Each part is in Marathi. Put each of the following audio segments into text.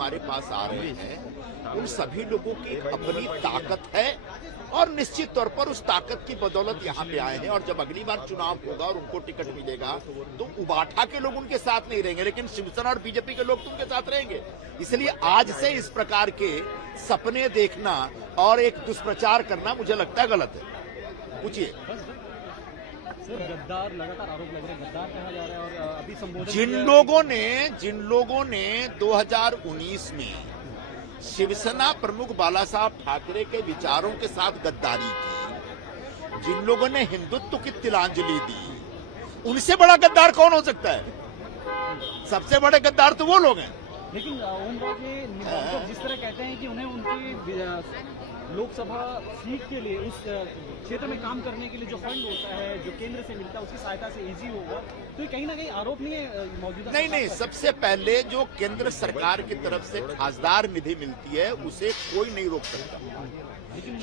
हमारे पास आ रहे हैं उन सभी लोगों की एक अपनी ताकत है और निश्चित तौर पर उस ताकत की बदौलत यहाँ पे आए हैं। और जब अगली बार चुनाव होगा और उनको टिकट मिलेगा तो उबाठा के लोग उनके साथ नहीं रहेंगे, लेकिन शिवसेना और बीजेपी के लोग तो उनके साथ रहेंगे। इसलिए आज से इस प्रकार के सपने देखना और एक दुष्प्रचार करना मुझे लगता है गलत है। पूछिए। गद्दार लगातार आरोप लग रहे हैं, गद्दार कहा जा रहा है और अभी संबोधन जिन लोगों ने 2019 में शिवसेना प्रमुख बाला साहब ठाकरे के विचारों के साथ गद्दारी की, जिन लोगों ने हिंदुत्व की तिलांजलि दी, उनसे बड़ा गद्दार कौन हो सकता है? सबसे बड़े गद्दार तो वो लोग हैं। लेकिन ओम राज जिस तरह कहते हैं कि उन्हें उनकी लोकसभा सीट के लिए उस क्षेत्र में काम करने के लिए जो फंड होता है, जो केंद्र से मिलता है, उसकी सहायता से इजी होगा, तो ये कहीं ना कहीं आरोप नहीं है मौजूदा? नहीं, सबसे पहले जो केंद्र सरकार की तरफ से खासदार निधि मिलती है उसे कोई नहीं रोक सकता।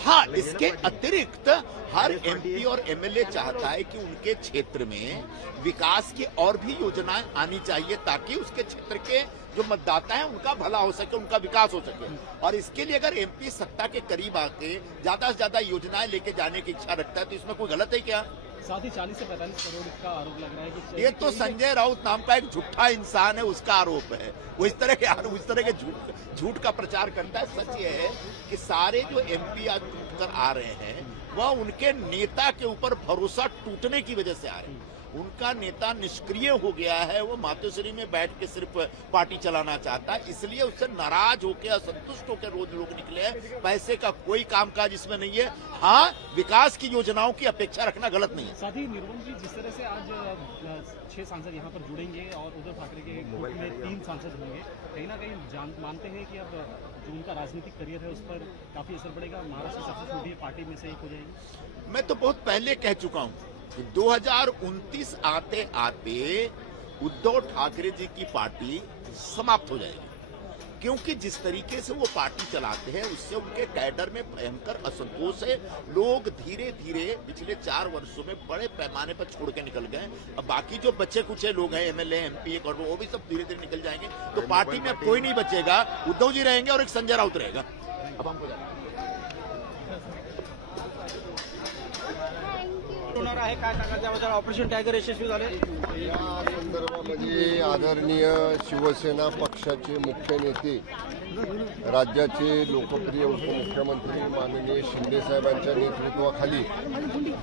हाँ, इसके अतिरिक्त हर एमपी और एमएलए चाहता है कि उनके क्षेत्र में विकास की और भी योजनाएं आनी चाहिए ताकि उसके क्षेत्र के जो मतदाता हैं उनका भला हो सके, उनका विकास हो सके। और इसके लिए अगर एमपी सत्ता के करीब आके ज्यादा से ज्यादा योजनाएं लेके जाने की इच्छा रखता है तो इसमें कोई गलत है क्या? साथ ही 40 से 45 करोड़ का आरोप लग रहा है कि ये तो संजय राउत नाम का एक झूठा इंसान है, उसका आरोप है। वो इस तरह के झूठ का प्रचार करता है। सच ये है कि सारे जो एमपी आज कर आ रहे हैं वह उनके नेता के ऊपर भरोसा टूटने की वजह से आ रहे हैं। उनका नेता निष्क्रिय हो गया है, वो मातोश्री में बैठ के सिर्फ पार्टी चलाना चाहता है, इसलिए उससे नाराज होकर असंतुष्ट होकर रोज लोग निकले हैं। पैसे का कोई कामकाज इसमें नहीं है। हाँ, विकास की योजनाओं की अपेक्षा रखना गलत नहीं है। साथ ही निर्मल जी, जिस तरह से आज 6 सांसद यहाँ पर जुड़ेंगे और उद्धव ठाकरे के ग्रुप में 3 सांसद होंगे, कहीं ना कहीं मानते हैं कि अब जो उनका राजनीतिक करियर है उस पर काफी असर पड़ेगा, महाराष्ट्र सबसे छोटी पार्टी में से एक हो जाएगी? मैं तो बहुत पहले कह चुका हूँ 2029 आते आते उद्धव ठाकरे जी की पार्टी समाप्त हो जाएगी, क्योंकि जिस तरीके से वो पार्टी चलाते हैं उससे उनके कैडर में भयंकर असंतोष है। लोग धीरे धीरे पिछले 4 वर्षों में बड़े पैमाने पर छोड़ के निकल गए। अब बाकी जो बचे कुछ लोग हैं, एमएलए, एमपी और वो भी सब धीरे धीरे निकल जाएंगे, तो पार्टी में कोई नहीं बचेगा। उद्धव जी रहेंगे और एक संजय राउत रहेगा। अब हमको होणार आहे, काय सांगा त्याबद्दल? ऑपरेशन टायगर यशस्वी झाले या संदर्भामध्ये आदरणीय शिवसेना पक्षाचे मुख्य नेते, राज्याचे लोकप्रिय उपमुख्यमंत्री माननीय शिंदे साहेबांच्या नेतृत्वाखाली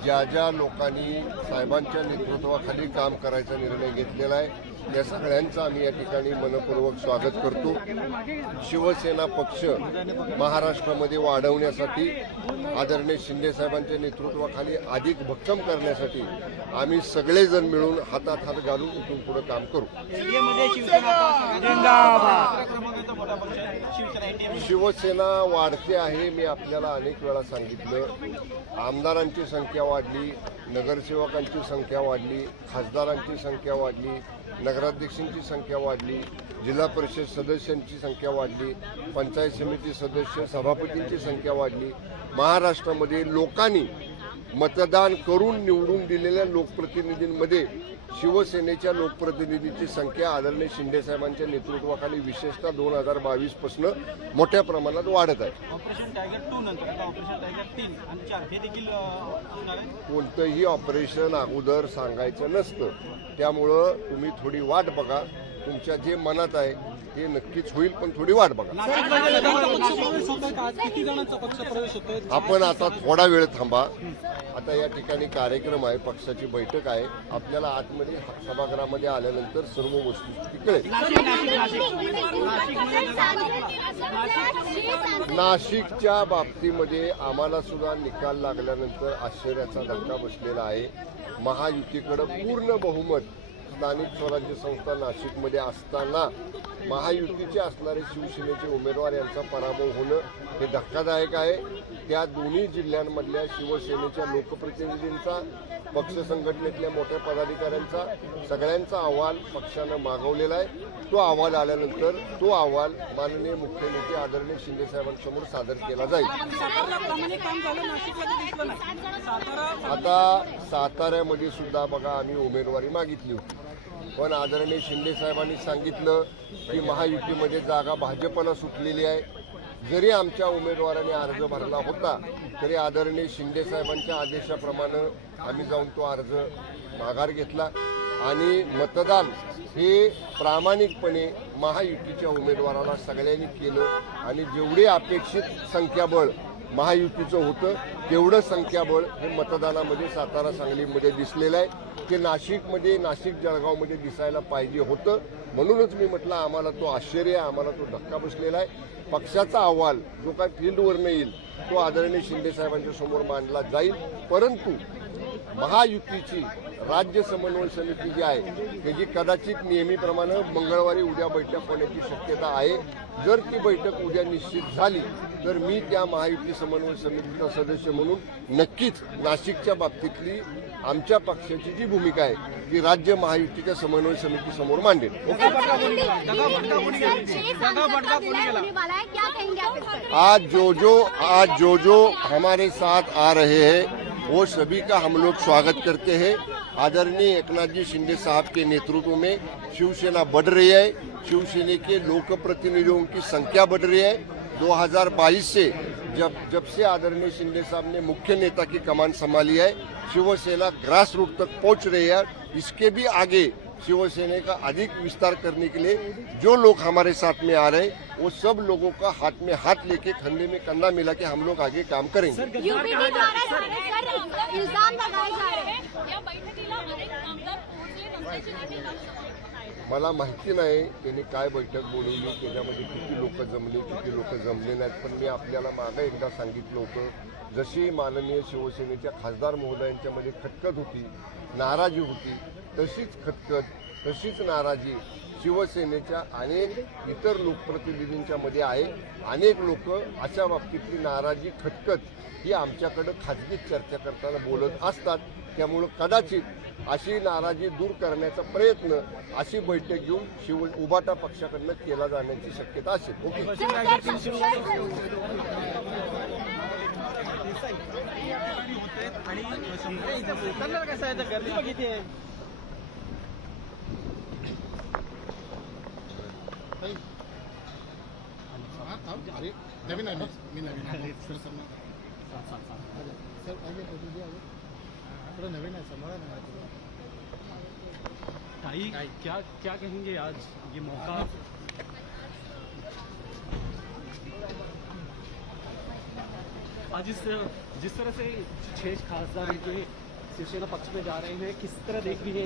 ज्या लोकांनी साहेबांच्या नेतृत्वाखाली काम करायचा निर्णय घेतलेला आहे त्या सगळ्यांचं आम्ही या ठिकाणी मनपूर्वक स्वागत करतो। शिवसेना पक्ष महाराष्ट्रामध्ये वाढवण्यासाठी, आदरणीय शिंदे साहेबांच्या नेतृत्वाखाली अधिक भक्कम करण्यासाठी आम्ही सगळेजण मिळून हातात हात घालून इथून पुढे काम करू। शिवसेना वाढते आहे, मी आपल्याला अनेक वेळा सांगितलं। आमदारांची संख्या वाढली, नगरसेवकांची संख्या वाढली, खासदारांची संख्या वाढली, नगराध्यक्षांची संख्या वाढली, जिल्हा परिषद सदस्यांची संख्या वाढली, पंचायत समिती सदस्य सभापतींची संख्या वाढली। महाराष्ट्रामध्ये लोकांनी मतदान करून निवडून दिलेल्या लोकप्रतिनिधींमध्ये शिवसेनेच्या लोकप्रतिनिधींची संख्या आदरणीय शिंदे साहेबांच्या नेतृत्वाखाली विशेषतः 2022 पासून मोठ्या प्रमाणात वाढत आहे। ऑपरेशन टायगर 2 नंतर आता ऑपरेशन टायगर 3 आणि 4 हे देखील असणार आहे। कोणतंही ऑपरेशन अगोदर सांगायचं नसतं, त्यामुळं तुम्ही थोडी वाट बघा। तुमच्या जे मनात आहे ते नक्कीच होईल, पण थोडी वाट बघा। आपण आता थोडा वेळ थांबा। आता या ठिकाणी कार्यक्रम आहे, पक्षाची बैठक आहे, आपल्याला आतमध्ये सभागृहामध्ये आल्यानंतर सर्व वस्तुस्थिती कळेल। नाशिकच्या बाबतीमध्ये आम्हाला सुद्धा निकाल लागल्यानंतर आश्चर्याचा धक्का बसलेला आहे। महायुतीकडे पूर्ण बहुमत स्थानिक स्वराज्य संस्था नाशिकमध्ये असताना महायुतीचे असणारे शिवसेनेचे उमेदवार यांचा पराभव होणं हे धक्कादायक आहे। त्या दोन्ही जिल्ह्यांमधल्या शिवसेनेच्या लोकप्रतिनिधींचा, पक्ष संघटनेतल्या मोठ्या पदाधिकाऱ्यांचा, सगळ्यांचा अहवाल पक्षानं मागवलेला आहे। तो अहवाल आल्यानंतर तो अहवाल माननीय मुख्य नेते आदरणीय शिंदे साहेबांसमोर सादर केला जाईल। आता साताऱ्यामध्ये सुद्धा बघा आम्ही उमेदवारी मागितली होती, पण आदरणीय शिंदे साहेबांनी सांगितलं की महायुतीमध्ये जागा भाजपला सुटलेली आहे. जरी आमच्या उमेदवाराने अर्ज भरला होता तरी आदरणीय शिंदे साहेबांच्या आदेशाप्रमाणे आम्ही जाऊन तो अर्ज माघार घेतला आणि मतदान हे प्रामाणिकपणे महायुतीच्या उमेदवाराला सगळ्यांनी केलं आणि जेवढे अपेक्षित संख्याबळ महायुतीचं होतं तेवढं संख्याबळ हे मतदानामध्ये सातारा सांगलीमध्ये दिसलेलं आहे. ते नाशिकमध्ये नाशिक जळगावमध्ये दिसायला पाहिजे होतं. म्हणूनच मी म्हटलं आम्हाला तो आश्चर्य आहे, आम्हाला तो धक्का बसलेला आहे. पक्षाचा अहवाल जो काय फील्डवरनं येईल तो आदरणीय शिंदे साहेबांच्या समोर मांडला जाईल. परंतु महायुतीची राज्य समन्वय समिती जी आहे त्याची कदाचित नेहमीप्रमाणे मंगळवारी उद्या बैठक होण्याची शक्यता आहे. जर ती बैठक उद्या निश्चित झाली तर मी त्या महायुती समन्वय समितीचा सदस्य म्हणून नक्कीच नाशिकच्या बाबतीतली आमच्या पक्षाची जी भूमिका आहे ती राज्य महायुतीच्या समन्वय समितीसमोर मांडेल. आज जो जो हमारे साथ आ रहे हैं वो सभी का हम लोग स्वागत करते हैं. आदरणीय एकनाथ जी शिंदे साहब के नेतृत्व में शिवसेना बढ़ रही है. शिवसेना के लोकप्रतिनिधियों की संख्या बढ़ रही है. 2022 से जब से आदरणीय शिंदे साहब ने मुख्य नेता की कमान संभाली है शिवसेना ग्रास रूट तक पहुंच रही है. इसके भी आगे शिवसेना का अधिक विस्तार करने के लिए जो लोग हमारे साथ में आ रहे हैं वो सब लोगों का हाथ में हाथ लेके कंधे में कंधा मिला के हम लोग आगे काम करेंगे. मला माहिती नाही त्यांनी काय बैठक बोलवली, त्याच्यामध्ये किती लोक जमले किती लोक जमले नाहीत. पण मी आपल्याला मागे एकदा सांगितलं होतं जशी माननीय शिवसेनेच्या खासदार महोदयांच्यामध्ये खटखट होती, नाराजी होती, तशीच खटखट तशीच नाराजी शिवसेनेच्या अनेक इतर लोकप्रतिनिधींच्या मध्ये आहे. अनेक लोक अशा बाबतीतली नाराजी खटखट ही आमच्याकडे खाजगीत चर्चा करताना बोलत असतात. त्यामुळे कदाचित अशी नाराजी दूर करण्याचा प्रयत्न अशी बैठक घेऊन उभाटा पक्षाकडनं केला जाण्याची शक्यता असेल. ओके. नवीन आहे मी नवीन आहे थोड़ा नवीन है समोरा भाई क्या क्या कहेंगे आज ये मौका आज जिस तरह से 6 खासदार इनके शिवसेना पक्ष में जा रहे हैं, किस तरह देख रही है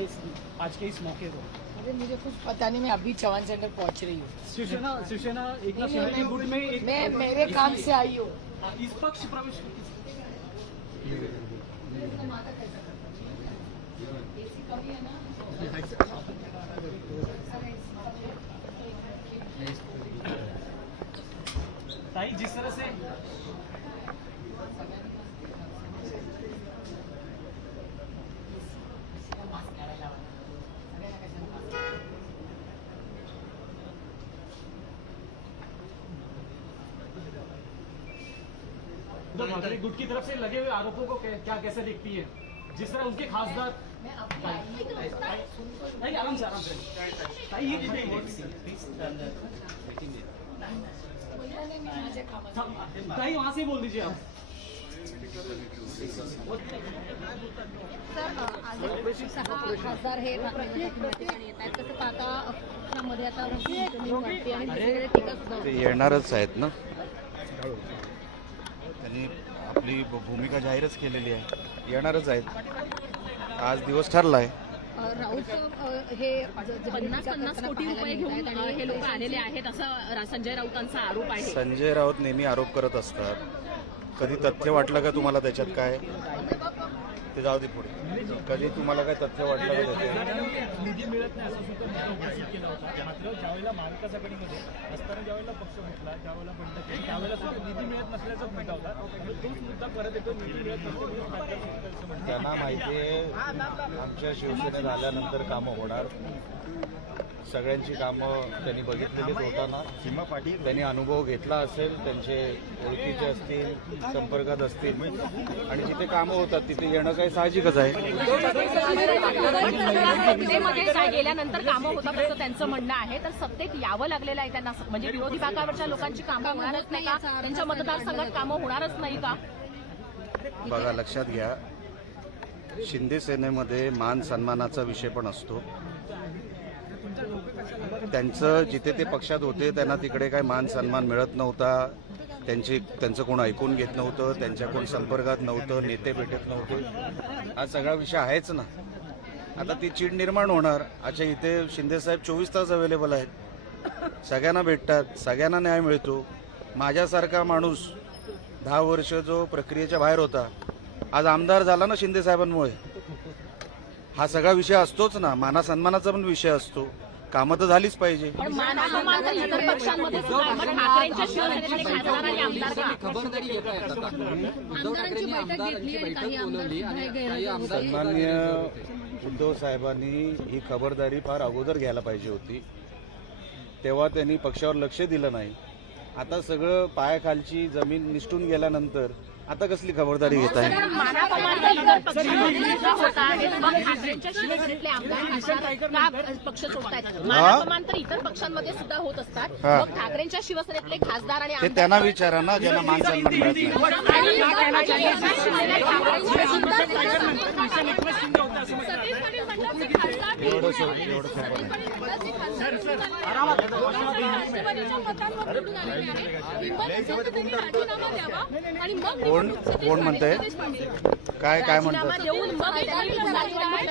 आज के इस मौके को? अरे मुझे कुछ पता नहीं, मैं अभी चौहान सेंटर पहुंच रही हूँ. शिवसेना एक शिंदे गुट में मैं मेरे काम से आई हूँ. इस पक्ष प्रवेश ताई जिस तरह से ठाकरे गुट की तरफ से लगे हुए आरोपों को क्या कैसे देखती है? जिस तरह उनके खासदार आराम से ताई वहां से बोल दीजिए आप. खासदार हे ते येणारच आहेत ना, त्यांनी आपली भूमिका जाहीरच केलेली आहे, येणारच आहेत. आज दिवस ठरलाय. राऊत हे 50-50 कोटी रुपये घेऊन हे लोक आलेले आहेत असा संजय राऊतांचा आरोप आहे. संजय राऊत नेहमी आरोप करत असतात. कधी तथ्य वाटलं का तुम्हाला त्याच्यात काय? ते जाऊ दे पुढे. कधी तुम्हाला काय तथ्य वाटलं का त्याच्यात? निधी मिळत नाही असं सुद्धा केला होता. मात्र ज्यावेळेला महाविकास आघाडीमध्ये असताना ज्यावेळेला पक्ष फुटला, ज्यावेळेला बंड केली, त्यावेळेला सुद्धा निधी मिळत नसल्याचा मुद्दा होता. तोच मुद्दा परत येतो. निधी मिळत नसल्यामुळे त्यांना माहिती आहे आमच्या शिवसेनेत आल्यानंतर कामं होणार. सगळ्यांची कामं त्यांनी बघितलेलीच होताना सीमा पाटील त्यांनी अनुभव घेतला असेल, त्यांचे ओळखीचे असतील, संपर्कात असतील आणि जिथे कामं होतात तिथे येणं काही साहजिकच आहे. सत्तेमध्ये काय गेल्यानंतर कामं होतात असं त्यांचं म्हणणं आहे, तर सत्तेत यावं लागलेलं आहे त्यांना. म्हणजे विरोधी बाकावरच्या लोकांची कामं होणारच नाही का? त्यांच्या मतदारसंघात कामं होणारच नाही का? बघा, लक्षात घ्या, शिंदे सेनेमध्ये मान सन्मानाचा विषय पण असतो. त्यांचं जिथे ते पक्षात होते त्यांना तिकडे काय मान सन्मान मिळत नव्हता, त्यांचं कोण ऐकून घेत नव्हतं, त्यांच्या कोण संपर्कात नव्हतं, नेते भेटत नव्हते. हा सगळा विषय आहेच ना. आता ती चीड निर्माण होणार. अच्छा, इथे शिंदेसाहेब 24 तास अवेलेबल आहेत, सगळ्यांना भेटतात, सगळ्यांना न्याय मिळतो. माझ्यासारखा माणूस 10 वर्ष जो प्रक्रियेच्या बाहेर होता, आज आमदार झाला ना शिंदेसाहेबांमुळे. हा सगळा विषय असतोच ना. माना सन्मानाचा पण विषय असतो. कामं तर झालीच पाहिजे. पण मान-सन्मान तर इतर पक्षांमध्ये सुद्धा आहे. मग ठाकरेंच्या शिवसेनेतले खासदार आणि आमदार का? आमदारांची बैठक घेतली आणि काही आमदार सुद्धा गैरहजर होते. सन्माननीय उद्धव साहेबांनी ही खबरदारी फार अगोदर घ्यायला पाहिजे होती. तेव्हा त्यांनी पक्षावर लक्ष दिलं नाही. आता सगळं पायाखालची जमीन निसटून गेल्यानंतर आता कसली खबरदारी घेत आहे? मानापमान तर इतर पक्षांमध्ये सुद्धा होत आहे. मग ठाकरेंच्या शिवसेनेतले आमदार खासदार का पक्ष सोडतायत? मानापमान तर इतर पक्षांमध्ये सुद्धा होत असतात. मग ठाकरेंच्या शिवसेनेतले खासदार आणि ते त्यांना विचारा ना, ज्यांना मान सन्मान मिळत नाही. कोण म्हणतंय? काय म्हणतात?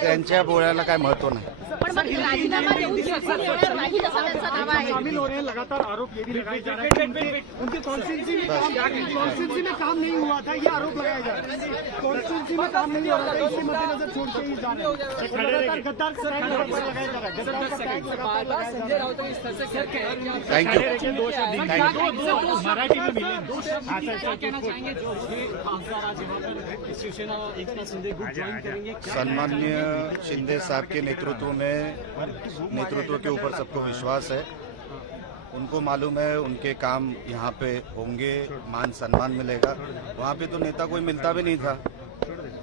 त्यांच्या बोलायला काय महत्व नाही. पण मग राजीनामा देऊन शिवसेनेत येणार नाही असा त्यांचा दावा आहे. शामिल हो रहे हैं, लगातार आरोप ये भी लगाए जा रहे हैं कि उनके कॉन्स्टिट्यूंसी में काम नहीं हुआ था, ये आरोप लगाया जा रहा है. कॉन्स्टिट्यूंसी में काम नहीं हो रहा था, इसी मद्देनजर छोड़ के ही जा रहे हैं. लगातार गद्दार का टैग लगाया जा रहा है. गद्दार का टैग संजय राउत इस तरह से थँक्यू. मराठी में मिले क्या कहना चाहेंगे? जो खासदार आज यहाँ पर शिवसेना एकनाथ शिंदे ग्रुप ज्वाइन करेंगे, सन्माननीय शिंदे साहब के नेतृत्व के ऊपर सबको विश्वास है. उनको मालूम है उनके काम यहाँ पे होंगे, मान सम्मान मिलेगा. वहाँ पे तो नेता कोई मिलता भी नहीं था,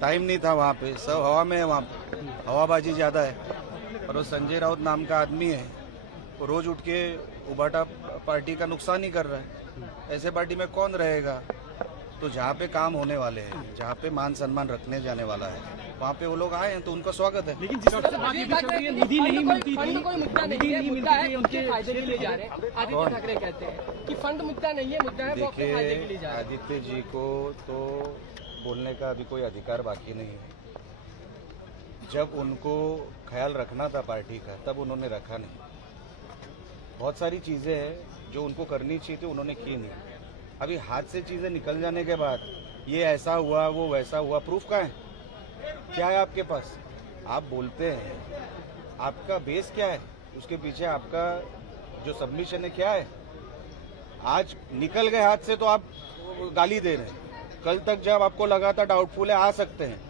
टाइम नहीं था. वहाँ पे सब हवा में है, वहाँ हवाबाजी ज़्यादा है. और वो संजय राउत नाम का आदमी है, वो रोज उठ के उबाटा पार्टी का नुकसान ही कर रहा है. ऐसे पार्टी में कौन रहेगा? तो जहाँ पे काम होने वाले हैं, जहाँ पे मान सम्मान रखने जाने वाला है, वहाँ पे वो लोग आए हैं तो उनका स्वागत है. लेकिन जिस तरह से बात ये भी चल रही है, निधि नहीं मिलती थी, कोई मुद्दा नहीं है, मुद्दा है उनके फायदे के लिए जा रहे हैं. आदित्य ठाकरे कहते हैं कि फंड मुद्दा नहीं है, मुद्दा है वो अपने फायदे के लिए जा रहे हैं. आदित्य जी को तो बोलने का अभी कोई अधिकार बाकी नहीं है. जब उनको ख्याल रखना था पार्टी का तब उन्होंने रखा नहीं. बहुत सारी चीज़ें हैं जो उनको करनी चाहिए थी, उन्होंने की नहीं. अभी हाथ से चीज़ें निकल जाने के बाद ये ऐसा हुआ वो वैसा हुआ, प्रूफ कहाँ है? क्या है आपके पास? आप बोलते हैं, आपका बेस क्या है? उसके पीछे आपका जो सबमिशन है क्या है? आज निकल गए हाथ से तो आप गाली दे रहे हैं. कल तक जब आपको लगा था डाउटफुल है, आ सकते हैं,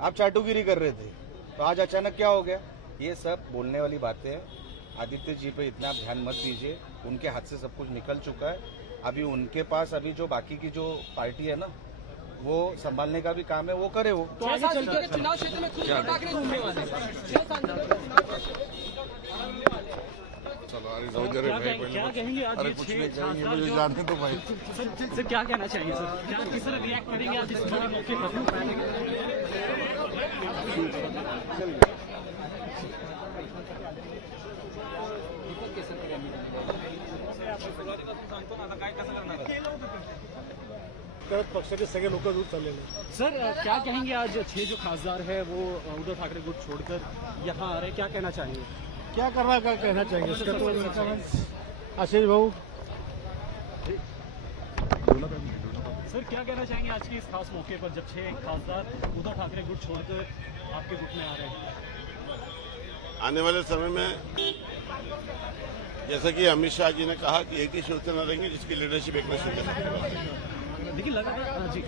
आप चाटुगिरी कर रहे थे, तो आज अचानक क्या हो गया? ये सब बोलने वाली बातें हैं. आदित्य जी पे इतना ध्यान मत दीजिए. उनके हाथ से सब कुछ निकल चुका है. अभी उनके पास अभी जो बाकी की जो पार्टी है ना, वो संभालने का भी काम है, वो करे. वो तो आगे चल के चुनाव क्षेत्र में खुद ठाकरे घूमने वाले हैं. चलो अरे जाऊ दे रे भाई, क्या कहेंगे आज अरे ये कुछ 6 नहीं कहेंगे, खासदार मुझे जो- जाने दो भाई. सर क्या कहना चाहिए सर? क्या किस तरह रिएक्ट करेंगे आज इस बड़े मौके पर? पक्षाचे सगळे लोक दूर चाललेले. सर क्या कहेंगे? आज 6 जो खासदार है वो उद्धव ठाकरे गुट छोड़कर यहाँ आ रहे, क्या कहना चाहेंगे? क्या करना, क्या कहना चाहेंगे इसका तो आशीष भाऊ. सर क्या कहना चाहेंगे आज के इस खास मौके पर जब 6 खासदार उद्धव ठाकरे गुट छोड़कर आपके गुट में आ रहे हैं? आने वाले समय में जैसा कि अमित शाह जी ने कहा कि एक ही शिवसेना रहेंगे जिसकी लीडरशिप एक न शिंदे साहब. लेकिन लगातार जी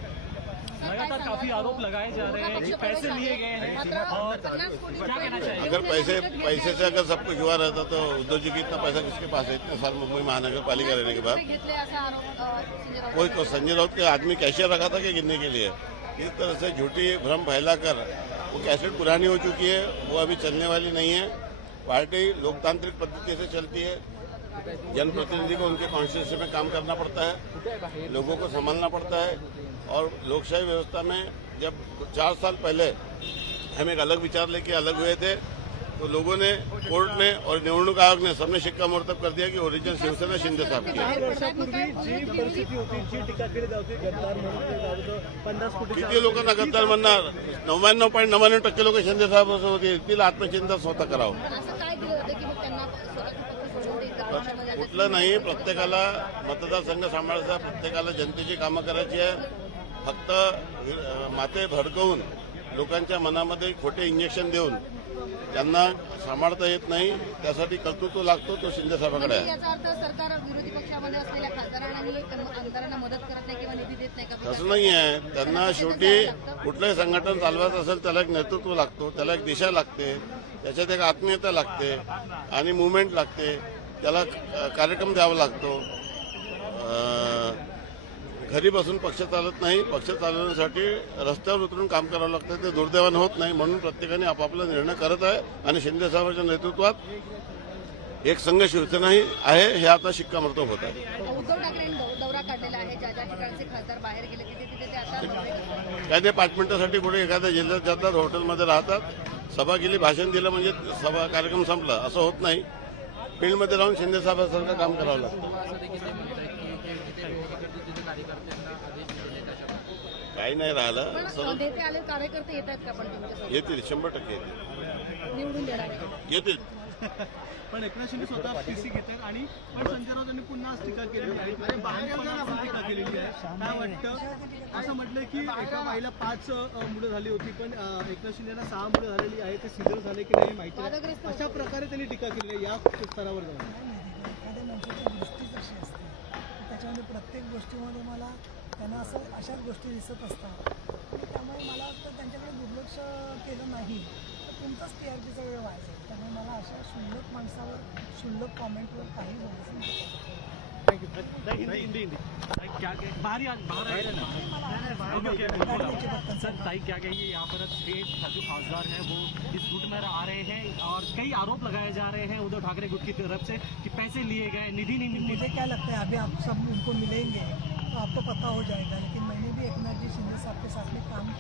लगातार काफी आरोप लगाए जा रहे हैं कि पैसे लिए गए हैं और क्या कहना चाहिए? अगर पैसे से अगर सब कुछ हुआ रहता तो उद्धव जी की इतना पैसा किसके पास है इतने साल मुंबई महानगर पालिका रहने के बाद? कोई तो संजय राउत के आदमी कैशियर रखा था कि गिनने के लिए? इस तरह से झूठी भ्रम फैलाकर वो कैसेट पुरानी हो चुकी है, वो अभी चलने वाली नहीं है। पार्टी लोकतांत्रिक पद्धति से चलती है, जनप्रतिनिधि को उनके कॉन्स्टिट्यूंसी में काम करना पड़ता है, लोगों को संभालना पड़ता है। और लोकशाही व्यवस्था में जब 4 साल पहले हम एक अलग विचार लेके अलग हुए थे तो लोगों ने, कोर्ट ने और निवडणूक आयोग ने सबने शिक्कामोर्तब कर दिया कि ओरिजिनल शिवसेना शिंदे साहब की है। किती लोकांना गद्दार म्हणणार? 99.99% लोक शिंदे साहेब असं होते. तिला आत्मचिंतन स्वतः करावं. कुठलं नाही, प्रत्येकाला मतदारसंघ सांभाळायचा, प्रत्येकाला जनतेची कामं करायची आहे. फक्त माते भडकवून लोकांच्या मनामध्ये खोटे इंजेक्शन देऊन त्यांना सांभाळता येत नाही, त्यासाठी कर्तृत्व लागतो तो शिंदे साहेबांकडे आहे. याचा अर्थ सरकार विरोधी पक्षामध्ये असलेल्या खासदारांना आमदारांना मदत करत नाही किंवा निधी देत नाही का? तसं नाही आहे. त्यांना शेवटी कुठलंही संघटन चालवायचं असेल त्याला एक नेतृत्व लागतो, त्याला एक दिशा लागते, त्याच्यात एक आत्मीयता लागते आणि मुवमेंट लागते, त्याला कार्यक्रम द्यावा लागतो. घरी बसून पक्ष चालत नाही. पक्ष चालवण्यासाठी रस्त्यावर उतरून काम करावं लागतं. ते दुर्दैवाने होत नाही. म्हणून प्रत्येकाने आपापला निर्णय करत आहे आणि शिंदे साहेबांच्या नेतृत्वात एक संघ शिवसेनाही आहे, हे आता शिक्कामोर्तब होत आहे. उद्धव ठाकरेंनी दौरा काढलेला आहे, ज्या ज्या ठिकाणचे खासदार बाहेर गेले तिथे ते आता काय ते 5 मिनिटासाठी कुठे एखाद्या जिल्ह्यात जातात, हॉटेलमध्ये राहतात, सभा केली, भाषण दिलं म्हणजे सभा कार्यक्रम संपला असं होत नाही. फील्डमध्ये राहून शिंदे साहेबांसारखं काम करावं लागतं. काही नाही राहिलं. नेते आले, कार्यकर्ते येतात का पण तुमच्यासोबत? येतील, 100% येतील. निवडून देणार येतील. पण एकनाथ शिंदे स्वतः पीसी घेतात आणि पण संजय राऊत यांनी पुन्हा टीका केलेली आहे. टीका केलेली आहे. काय वाटतं? असं म्हटलं की एका बाईला 5 मुलं झाली होती, पण एकनाथ शिंदेना 6 मुलं झालेली आहे, ते सिद्धर झाले की नाही माहिती नाही. अशा प्रकारे त्यांनी टीका केली आहे या स्तरावर जाऊन. एखाद्या माणसाची दृष्टीच अशी असते, त्याच्यामध्ये प्रत्येक गोष्टीमध्ये मला त्यांना असं अशाच गोष्टी दिसत असतात आणि त्यामुळे मला वाटतं त्यांच्याकडे दुर्लक्ष केलं नाही तर तुमचाच TRPचा वेळ व्हायचा. त्यामुळे मला अशा क्षुल्लक माणसावर क्षुल्लक कॉमेंटवर काही बोलायचं नाही. सर ताई क्या कहेंगे? यहाँ पर स्टेट जो खासदार हैं वो इस गुट में आ रहे हैं और कई आरोप लगाए जा रहे हैं उद्धव ठाकरे गुट की तरफ से कि पैसे लिए गए, निधि नहीं मिली. मुझे क्या लगता है अभी आप सब उनको मिलेंगे तो आपको पता हो जाएगा, लेकिन मैंने भी एकनाथ जी शिंदे साहब के साथ में काम